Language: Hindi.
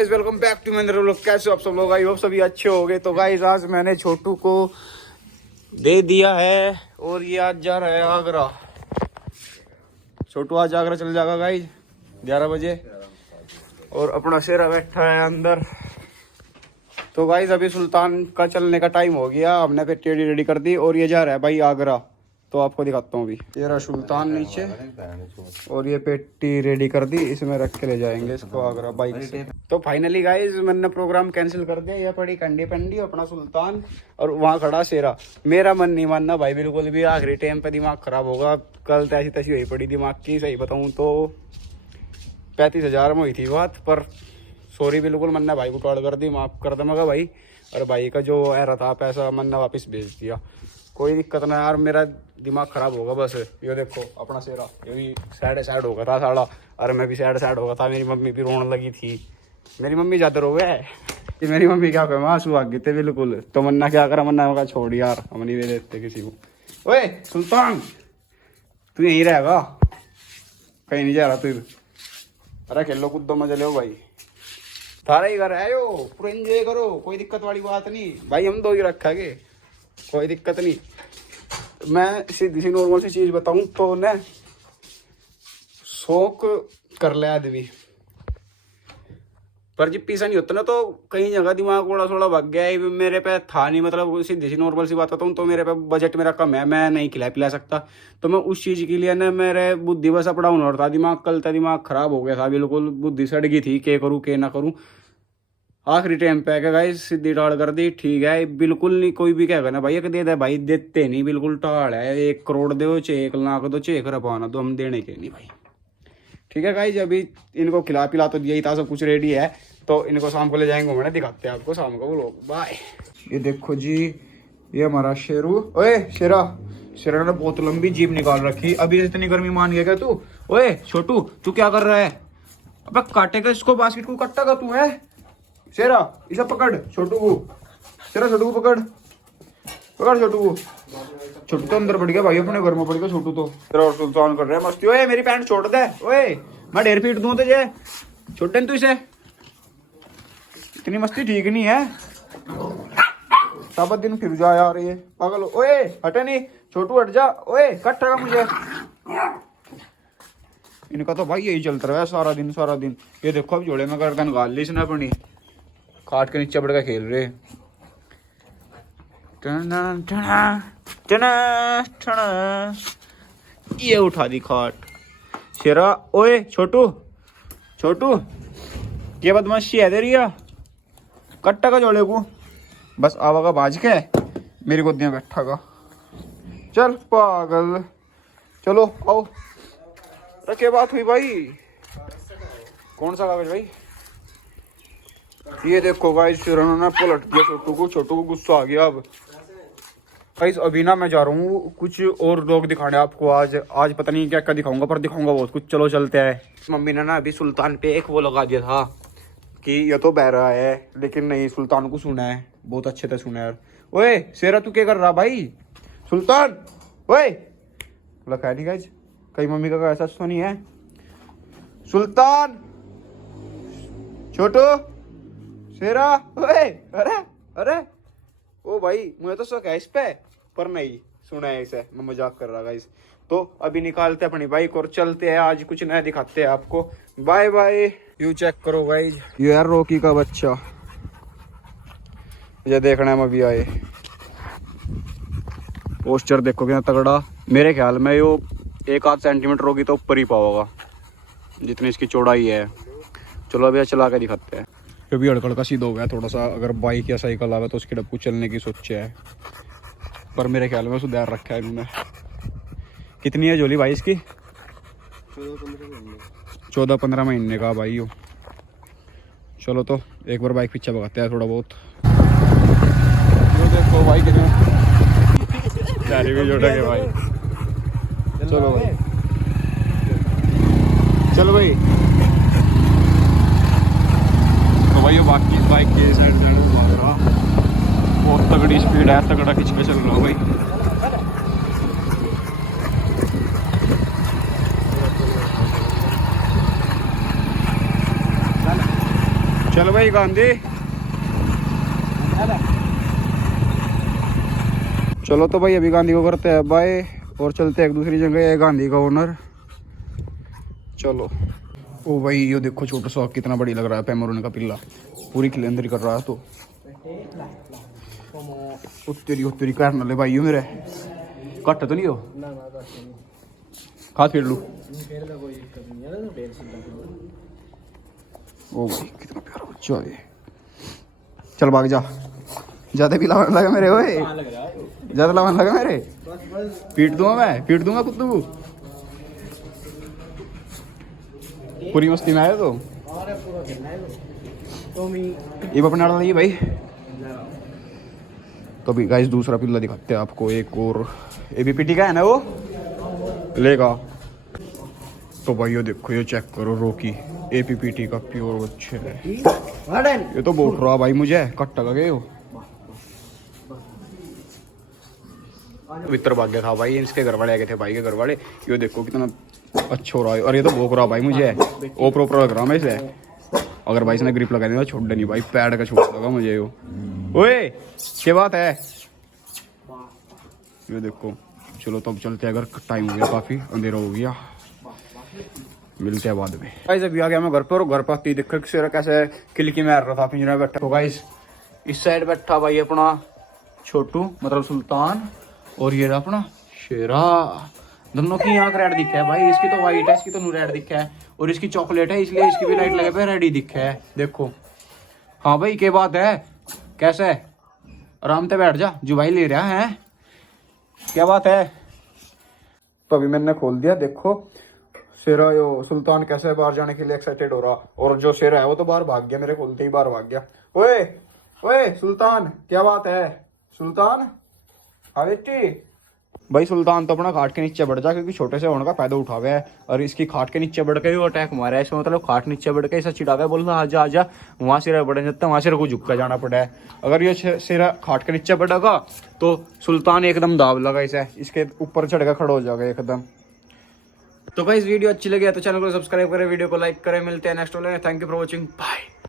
गाइस वेलकम बैक टू मेरे लोग। कैसे हो आप सब लोग? आई होप सभी अच्छे हो गए। तो गाइस आज मैंने छोटू को दे दिया है और ये आज जा रहा है आगरा। छोटू आज आगरा चल जाएगा गाइस 11 बजे और अपना शेरा बैठा है अंदर। तो गाइस अभी सुल्तान का चलने का टाइम हो गया, हमने फिर टेडी रेडी कर दी और ये जा रहा है भाई आगरा। तो आपको दिखाता हूँ अभी। ये रहा सुल्तान नीचे और ये पेटी रेडी कर दी, इसमें रख के ले जाएंगे इसको आगरा बाइक से। तो फाइनली गाइस मैंने प्रोग्राम कैंसिल कर दिया। ये पड़ी कंडी पंडी अपना सुल्तान और वहाँ खड़ा शेरा। मेरा मन नहीं मानना भाई बिल्कुल भी, आखिरी टाइम पे दिमाग खराब होगा। कल तो ऐसी तैसी हुई पड़ी दिमाग की, सही बताऊँ तो 35,000 में हुई थी बात। पर सॉरी बिल्कुल मन्ना भाई को कॉल कर दी, माफ़ कर दे मगर भाई। और भाई का जो आ रहा था पैसा मन्ना वापस भेज दिया। कोई दिक्कत ना यार, मेरा दिमाग खराब होगा बस। ये देखो अपना शेरा ये भी सैड हो गया था साड़ा, और मैं भी सैड हो गया था। मेरी मम्मी भी रोने लगी थी। मेरी मम्मी ज़्यादा रो गए कि मेरी मम्मी क्या कहे, आंसू आ गए थे बिल्कुल। तो मन्ना क्या करा, मन्ना का छोड़ यार, हम नहीं दे देते किसी को। ओए सुल्तान तू यहीं रहेगा, कहीं नहीं जा रहा तू? अरे खेलो कूदो मजा लो भाई, थारा ही घर है यो, पूरा एंजॉय करो, कोई दिक्कत वाली बात नहीं भाई। हम दो ही रखेंगे, कोई दिक्कत नहीं। मैं सीधी सी नॉर्मल सी चीज़ बताऊं तो ना, शौक कर ले आदमी, पर जब पीसा नहीं होता ना तो कई जगह दिमाग थोड़ा थोड़ा भाग गया है। मेरे पे था नहीं, मतलब सीधी सी नॉर्मल सी बात बताऊं तो मेरे पे बजट मेरा कम है, मैं नहीं खिला पिला सकता। तो मैं उस चीज़ के लिए ना मेरे बुद्धि बस अपना हुनर था, दिमाग कल था, दिमाग खराब हो गया था बिल्कुल, बुद्धि सड़ गई थी, के करूँ के ना करूँ। आखिरी टाइम पे क्या गाइस सीधी टाड़ कर दी। ठीक है बिल्कुल नहीं कोई भी कहेगा ना भाई एक दे दे, भाई देते नहीं, बिल्कुल टाड़ है। 1 करोड़ दो चाहे 1 लाख दो चाहे 1 रुपया दो, हम देने के नहीं भाई। ठीक है गाइस अभी इनको खिला पिला तो दिया ही था, सब कुछ रेडी है। तो इनको शाम को ले जाएंगे, मैंने दिखाते हैं आपको शाम को वो लोग। बाय। ये देखो जी, ये हमारा शेरू। ओए शेरा, शेरा ने बहुत लंबी जीप निकाल रखी। अभी इतनी गर्मी मान गया क्या तू? ओए छोटू तू क्या कर रहा है? अब काटेगा इसको, बास्केट को कट्टा तू है? शेरा इसे पकड़, छोटू को। शेरा छोटू को पकड़, पकड़ छोटू को। छोटू तो अंदर बढ़ गया भाई, अपने घर में पड़ गया छोटू तो। तेरा और सुल्तान कर रहे हैं मस्ती। ओए मेरी पैंट छोड़ दे, ओए मैं 1.5 फीट दूं तुझे, छोड़ दे तू इसे। इतनी मस्ती ठीक नहीं है, सब दिन फिर जा यार ये पागल। ओए हटे नहीं छोटू, हट जा। ओए कट रहा मुझे। इनका तो भाई यही चलता रहा है सारा दिन सारा दिन। ये देखो अब जोड़े में गर्दन गाल ली इसने अपनी, खाट के नीचे बढ़ के खेल रहे। टना टना टना टना, ये उठा दी खाट। शेरा ओए छोटू, छोटू ये बदमाशी है तेरी, कट्टा का जोड़े को बस आवागा बाज के मेरी गोदी में बैठा का। चल पागल, चलो आओ। तो क्या बात हुई भाई? कौन सा कागज भाई? ये देखो गाइस उन्होंने पलट दिया छोटू को, छोटू को गुस्सा आ गया। अब गाइस अभी ना मैं जा रहा हूँ कुछ और लोग दिखाने आपको। आज पता नहीं क्या क्या दिखाऊंगा, पर दिखाऊंगा बहुत कुछ। चलो चलते हैं। मम्मी ने ना अभी सुल्तान पे एक वो लगा दिया था कि ये तो बह रहा है, लेकिन नहीं सुल्तान को सुना है, बहुत अच्छे से सुना है यार। ओए शेरा तू क्या कर रहा भाई? सुल्तान ओए लगा नहीं गाइस, कहीं मम्मी का ऐसा तो नहीं है? सुल्तान, छोटू, शेरा, ओए अरे अरे ओ भाई मुझे तो शक है इस पे, पर नहीं सुना है इसे, मैं मजाक कर रहा गाइस। तो अभी निकालते अपनी बाइक और चलते हैं, आज कुछ नया दिखाते हैं आपको। Bye bye. यू चेक करो गाइस, ये यार रॉकी का बच्चा, ये देखना है अभी आए। पोस्टर देखो क्या तगड़ा। मेरे ख्याल में यो 1-8 सेंटीमीटर होगी तो ऊपर ही पाओगा जितनी इसकी चौड़ाई है। चलो अभी चला के दिखाते हैं। अभी अड़कड़ का सीधा हो गया थोड़ा सा, अगर बाइक या साइकिल आवे तो उसकी डब्बू चलने की सोचे है, पर मेरे ख्याल में सुधार रखा है इन्होंने। कितनी है जोली भाई इसकी? 14-15 महीने का भाई हो। चलो तो एक बार बाइक पीछे भगाते हैं थोड़ा बहुत। देखो भाई कितने भी जोड़ा के भाई। चलो भाई, चलो भाई। तो भाई बाकी बाइक के साइड भाग रहा, बहुत तगड़ी स्पीड है, तगड़ा खींच के चल रहा भाई। चलो भाई गांधी, चलो तो भाई अभी गांधी को करते हैं बाय और चलते हैं एक दूसरी जगह है गांधी का ओनर। चलो। ओ भाई ये देखो छोटा सा कितना बड़ी लग रहा है, पैमरून का पिल्ला पूरी खिलंदरी कर रहा है। तो उत्तरी काटना ले भाई मेरे कट तो नहीं हो हाथ फेर लू। ओ भाई कितना प्यारा बच्चा है। चल भाग जा, ज्यादा भी लावन लगा मेरे, ओए ज्यादा लावन लगा मेरे, पीट दूंगा मैं, पीट दूंगा कुत्तू। पूरी मस्ती में आया तो ये अपने आड़ा नहीं भाई। तो अभी गाइस दूसरा पिल्ला दिखाते हैं आपको, एक और एबीपीटी का है ना वो लेगा। तो भाई ये देखो, ये चेक करो रॉकी एपीपीटी का प्योर बच्चे है। ये तो बोल रहा भाई मुझे कट्टा लगे हो। भीतर भाग गया था भाई, इसके घर वाले आ गए थे भाई के घर वाले। ये देखो कितना अच्छा हो रहा है। और ये तो भोग रहा भाई मुझे, ओ प्रॉपर लग रहा मैं इसे। अगर भाई इसने ग्रिप लगा दी तो छोड़ नहीं भाई, पैड का छोड़ लगा मुझे। यो ओए क्या बात है, ये देखो। चलो तो अब चलते हैं, अगर टाइम हो गया काफी अंधेरा हो गया, मिलते हैं बाद में। गाइस अभी आ गया मैं घर पर, घर पर आती देख कैसे किलकी मार रहा था पिंजरा में बैठा। तो गाइस इस साइड बैठा भाई अपना छोटू मतलब सुल्तान, और ये अपना शेरा। दोनों की आंख रेड दिखा है भाई, इसकी तो वाइट है, इसकी तो रेड दिखा है, और इसकी चॉकलेट है इसलिए इसकी भी लाइट लगे पे रेड ही दिखा है। देखो हाँ भाई क्या बात है, कैसे आराम से बैठ जा, जो भाई ले रहा है क्या बात है। तो अभी मैंने खोल दिया, देखो शेरा यो सुल्तान कैसे बाहर जाने के लिए एक्साइटेड हो रहा, और जो शेरा है वो तो बाहर भाग गया, मेरे खोलते ही बाहर भाग गया। ओए ओए सुल्तान क्या बात है, सुल्तान हाँ बेटी। भाई सुल्तान तो अपना खाट के नीचे बढ़ जा, क्योंकि छोटे से होने का फायदा उठा हुआ है, और इसकी खाट के नीचे बढ़ के वो अटैक मारा है। इसका मतलब खाट नीचे बढ़ के इसे चिढ़ावा बोल रहा आजा आजा, वहां सिरा बढ़ जाता है, वहां सिरा को झुक कर जाना पड़ा है। अगर ये सिरा खाट के नीचे बढ़ेगा तो सुल्तान एकदम दाब लगा इसे, इसके ऊपर चढ़ कर खड़ा हो जाएगा एकदम। तो भाई वीडियो अच्छी लगी है तो चैनल को सब्सक्राइब करें, वीडियो को लाइक करें। मिलते हैं नेक्स्ट वाले में। Thank you for watching, bye.